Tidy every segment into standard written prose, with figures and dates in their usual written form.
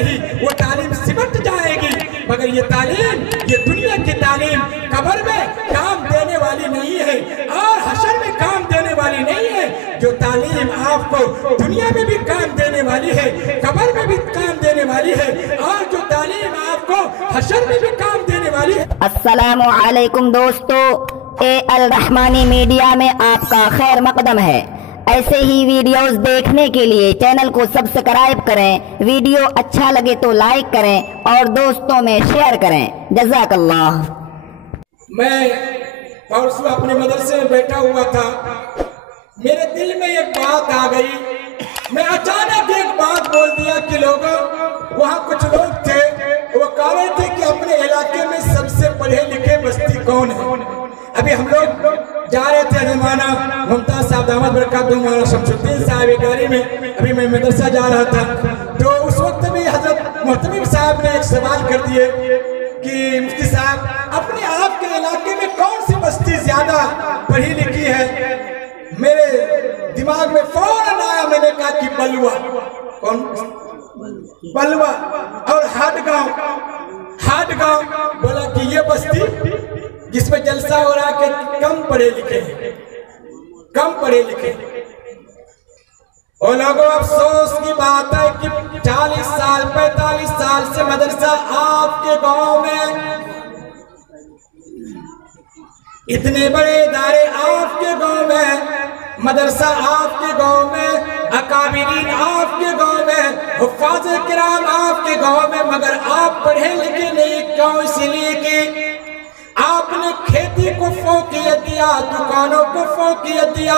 में ही वो तालीम सिमट जाएगी, मगर ये तालीम, ये दुनिया की तालीम कब्र में काम देने वाली नहीं है और हशर में काम देने वाली नहीं है। जो तालीम आपको दुनिया में भी काम देने वाली है, कब्र में भी काम देने वाली है, और जो तालीम आपको हशर में भी काम देने वाली है। अस्सलामु अलैकुम दोस्तों, अल रहमानी मीडिया में आपका खैर मकदम है। ऐसे ही वीडियोस देखने के लिए चैनल को सब्सक्राइब करें, वीडियो अच्छा लगे तो लाइक करें और दोस्तों में शेयर करें। जज़ाकल्लाह। मैं परसों अपने मदरसे में बैठा हुआ था, मेरे दिल में एक बात आ गई। मैं अचानक एक बात बोल दिया कि लोगों, वहाँ कुछ लोग थे, वो कह रहे थे कि अपने इलाके में सबसे पढ़े लिखे बस्ती कौन है। अभी हम लोग जा रहे थे हजरमाना मुमताज साहब दामद बरकातहू मौलाना शमसुद्दीन साहब की गाड़ी में, अभी मैं मदरसा जा रहा था, तो उस वक्त भी हजरत मोहतमिम साहब ने एक सवाल कर दिए कि मुफ्ती साहब, अपने आप के इलाके में कौन सी बस्ती ज्यादा पढ़ी लिखी है। मेरे दिमाग में फौरन आया, मैंने कहा कि बलुआ। कौन? बलुआ और हाटगांव। हाटगांव बोला कि ये बस्ती जिसमें जलसा हो रहा है कि कम पढ़े लिखे हैं, कम पढ़े लिखे। और लोगों, अफसोस की बात है कि 40 साल 45 साल से मदरसा आपके गांव में, इतने बड़े इदारे आपके गांव में, मदरसा आपके गांव में, अकाबिरीन आपके गांव में, हुफ्फाज़ किराम आपके गांव में, मगर आप पढ़े लिखे नहीं। क्यों? इसलिए कि आपने खेती को फौकियत दिया, दुकानों को फौकियत दिया,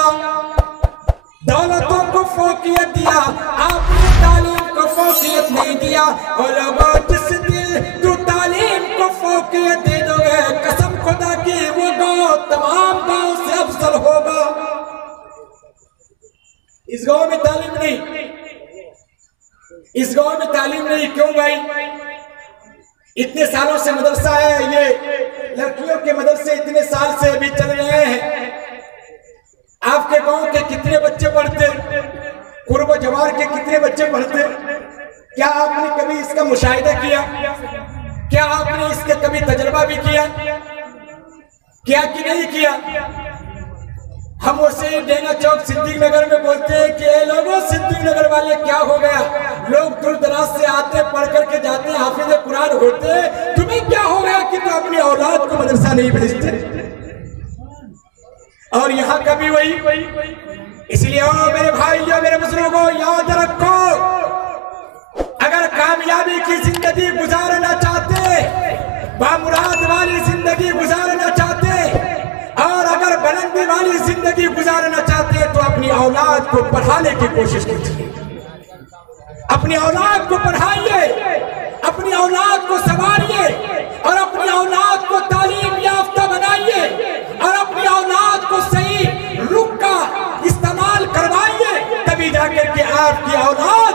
दौलतों को फौकियत दिया, आपने तालीम को फौकियत नहीं दिया। और लोगों, जिस दिन जो तालीम को फौकियत दे दोगे, कसम खुदा की, वो गांव तमाम गांव से अफजल होगा। इस गांव में तालीम नहीं, इस गांव में तालीम नहीं। क्यों भाई? इतने सालों से मदरसा है, ये लड़कियों के मदरसे इतने साल से अभी चल रहे हैं। आपके गांव के कितने बच्चे पढ़ते, कुर्ब जवार के कितने बच्चे पढ़ते? क्या आपने कभी इसका मुशाहिदा किया? क्या आपने इसका कभी तजर्बा भी किया कि नहीं किया? हम उसे डेंगा चौक सिद्दीक नगर में बोलते हैं कि ए लोगों, सिद्दीक नगर वाले क्या हो गया, लोग दूर दराज से आते, पढ़ करके जाते, हाफिज कुरान होते, तुम्हें क्या हो गया कि तुम अपनी औलाद को मदरसा नहीं भेजते? और यहाँ कभी वही। इसलिए मेरे भाइयों, मेरे बुजुर्गों, याद रखो, अगर कामयाबी की जिंदगी गुजारना चाहते, बामुराद वाली जिंदगी गुजारना चाहते, और अगर बुलंदी वाली जिंदगी गुजारना चाहते हैं, तो अपनी औलाद को पढ़ाने की कोशिश कीजिए। अपनी औलाद को पढ़ाइए, अपनी औलाद को संभालिए, और अपनी औलाद को तालीम याफ्ता बनाइए, और अपनी औलाद को सही रुख का इस्तेमाल करवाइए। तभी जाकर के आपकी औलाद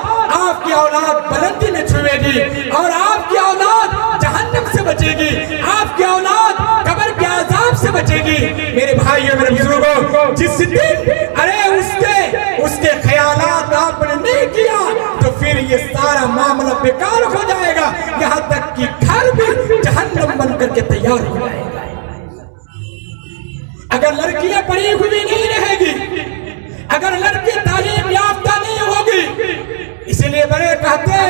बुलंदी में छुएगी, और आपकी औलाद जहन्नम से बचेगी, आपकी औलाद कब्र के अज़ाब से बचेगी। मेरे भाइयों, मेरे बुजुर्गों, जिस दिन उसके ख्यालात आपने नहीं किया, तो फिर ये सारा मामला बेकार हो जाएगा, यहाँ तक कि घर भी जहन्नम बन करके तैयार हो जाएगा। अगर लड़कियां पढ़ी हुई नहीं रहेगी, अगर लड़की तालीम याफ्ता नहीं होगी, इसीलिए बड़े कहते,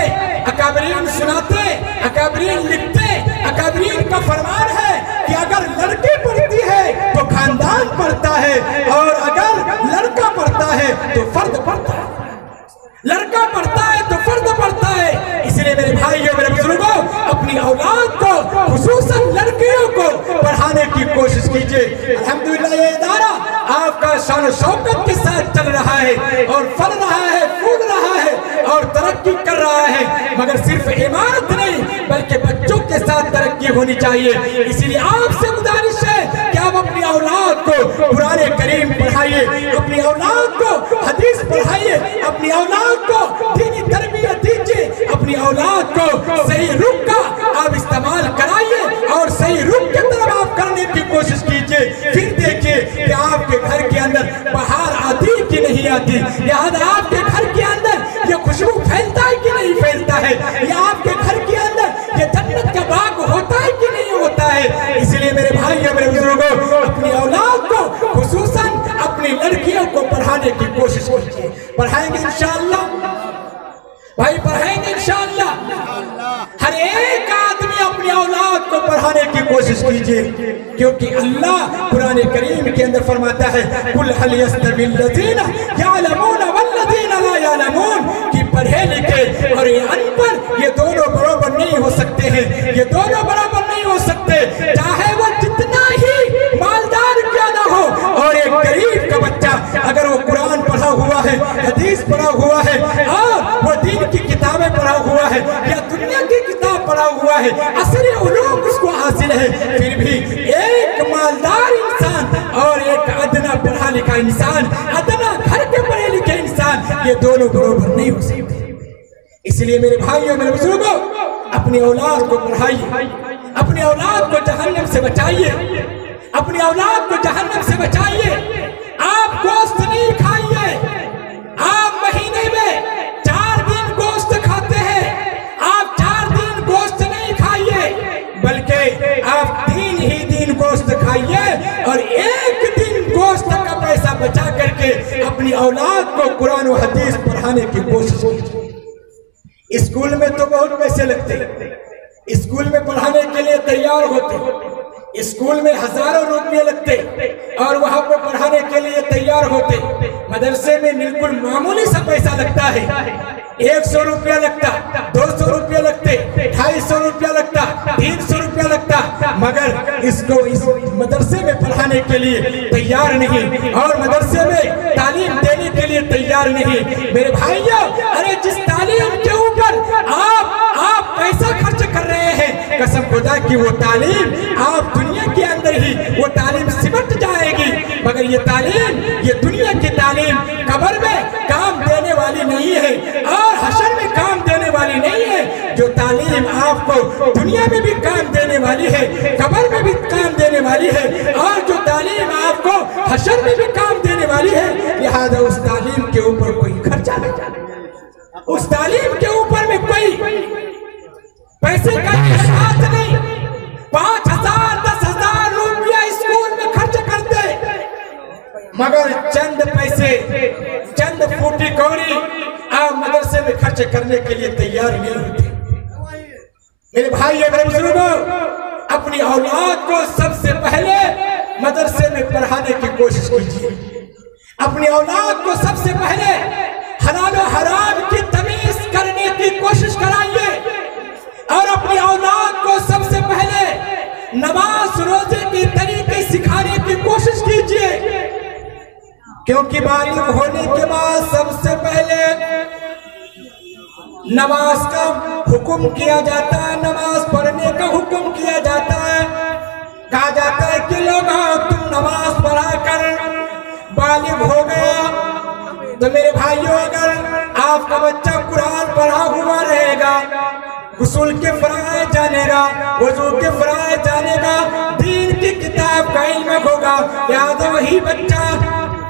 अकाबरीन सुनाते, अकाबरीन लिखते, अकाबरीन का फरमान है कि अगर लड़की पढ़ती है तो खानदान पढ़ता है, और अगर लड़का पढ़ता है तो फर्द पढ़ता है। लड़का पढ़ता है तो फर्द पढ़ता है। इसलिए मेरे भाइयों, मेरे बुजुर्गों, अपनी औलाद को, खुसूसन लड़कियों को पढ़ाने की कोशिश कीजिए। अल्हम्दुलिल्लाह, ये इदारा आपका शान शौकत के साथ चल रहा है, और फल रहा है, फूल रहा है, और तरक्की कर रहा है। मगर सिर्फ इमारत नहीं, बल्कि बच्चों के साथ तरक्की होनी चाहिए। इसीलिए आपसे गुजारिश है कि आप अपनी औलाद को कुरान करीम पढ़ाइए, अपनी औलाद को हदीस पढ़ाइए, अपनी औलाद को दीनी तरबियत दीजिए, अपनी औलाद को सही रुख का आप इस्तेमाल कराइए, और सही रुख की तरफ आप करने की कोशिश कीजिए। फिर देखिए कि आपके घर के अंदर बाहर आती कि नहीं आती, या आपके घर के अंदर ये खुशबू फैलता है कि नहीं फैलता है, या भाई पढ़ाएंगे इंशाअल्लाह। हर एक आदमी अपनी औलाद को पढ़ाने की कोशिश कीजिए, क्योंकि अल्लाह कुरान करीम के अंदर फरमाता है कुल हल यस्तविल लज़ीना यअलमून वल्लज़ीना ला यअलमून, कि पढ़े लिखे और ये अनपढ़ ये दोनों बराबर नहीं हो सकते हैं, ये दोनों बराबर नहीं हो सकते, चाहे वो जितना ही मालदार क्यों ना हो। और एक गरीब का बच्चा अगर वो कुरान पढ़ा हुआ है, हदीस पढ़ा हुआ है और वो दीन की किताबें पढ़ा हुआ है या दुनिया की किताब पढ़ा हुआ है, असली उलूम उसको हासिल है, फिर भी एक मालदार इंसान और एक अदना पढ़ा लिखा इंसान, अदना घर के पढ़े लिखे इंसान, ये दोनों बराबर नहीं हो सकते। इसलिए मेरे भाइयों मेरे बुजुर्गों, अपनी औलाद को पढ़ाइए, अपनी औलाद को जहन्नम से बचाइए, अपनी औलाद को जहन्नम से बचाइए। आप गोश्त नहीं खाइए, आप महीने में 4 दिन गोश्त खाते हैं, आप 4 दिन गोश्त नहीं खाइए, बल्कि आप 3 ही दिन गोश्त खाइए और 1 दिन गोश्त का पैसा बचा करके अपनी औलाद को कुरान और हदीस पढ़ाने की कोशिश कीजिए। स्कूल में तो बहुत पैसे लगते हैं, स्कूल में पढ़ाने के लिए तैयार होते, स्कूल में हजारों रुपये लगते और वहां पर पढ़ाने के लिए तैयार होते। मदरसे में बिल्कुल मामूली सा पैसा लगता है, 100 रुपया लगता, 200 रुपया लगते, 250 रुपया लगता, 300 रुपया लगता, मगर इसको इस मदरसे में पढ़ाने के लिए तैयार नहीं और मदरसे में तालीम देने के लिए तैयार नहीं। मेरे भाइयों, अरे जिस तालीम के ऊपर आप पैसा खर्च कर रहे हैं, कसम खुदा की वो तालीम आप दुनिया के अंदर ही वो तालीम सिमट जाएगी, मगर ये तालीम, ये दुनिया की तालीम कब्र में काम देने वाली नहीं है और हशर में काम देने वाली नहीं है। जो तालीम आपको दुनिया में भी काम देने वाली है, कब्र में भी काम देने वाली है और जो तालीम आपको हशर में भी काम देने वाली है, लिहाजा उस तालीम के ऊपर कोई खर्चा नहीं, उस तालीम के ऊपर में कोई पैसे का हाथ नहीं। 5,000 10,000 रुपया स्कूल में खर्च करते, मगर चंद पैसे, चंद फूटी कौड़ी आप मदरसे में खर्च करने के लिए तैयार नहीं होते। मेरे भाई मेरे बुजुर्गों, अपनी औलाद को सबसे पहले मदरसे में पढ़ाने की कोशिश कीजिए, अपनी औलाद को सबसे पहले हलाल और हराम की तमीज करने की कोशिश कराइए और अपनी औलाद को सबसे पहले नमाज रोजे के तरीके सिखाने की कोशिश कीजिए, क्योंकि बालिग होने के बाद सबसे पहले नमाज का हुक्म किया जाता है, नमाज पढ़ने का हुक्म किया जाता है। कहा जाता है कि लोगों तुम नमाज पढ़ा कर बालिग हो गया, तो मेरे भाइयों अगर आपका बच्चा कुरान पढ़ा हुआ रहेगा, गुस्ल के फराइज़ जानेगा, वजू के फराइज़ जानेगा, दीन की किताब का इल्म होगा, याद वही बच्चा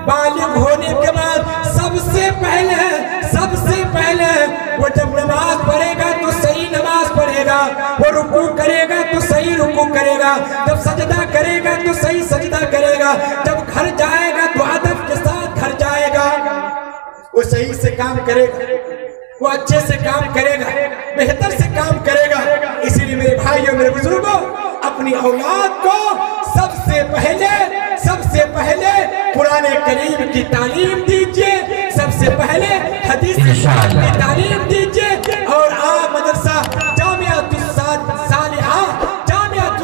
बालिग होने के बाद सबसे पहले वो जब नमाज पढ़ेगा तो सही नमाज पढ़ेगा, वो रुकू करेगा तो सही रुकू करेगा, जब सजदा करेगा तो सही सजदा करेगा, जब घर जाएगा तो अदब के साथ घर जाएगा, वो सही से काम करेगा, वो अच्छे से काम करेगा, बेहतर से काम करेगा। इसीलिए मेरे भाइयों मेरे बुजुर्गों, अपनी औलाद को सबसे पहले कुरान करीम की तालीम दीजिए, सबसे पहले हदीस की तालीम दीजिए और आप मदरसा जामियातुस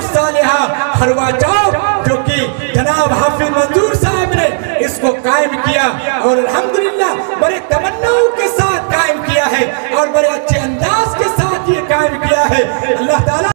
सालिहा हरवा जाओ, जो कि जनाब हाफिज मंजूर साहब ने इसको कायम किया और अल्हम्दुलिल्लाह बड़े तमन्नाओं के साथ कायम किया है और बड़े अच्छे अंदाज के साथ ये कायम किया है। अल्लाह ताला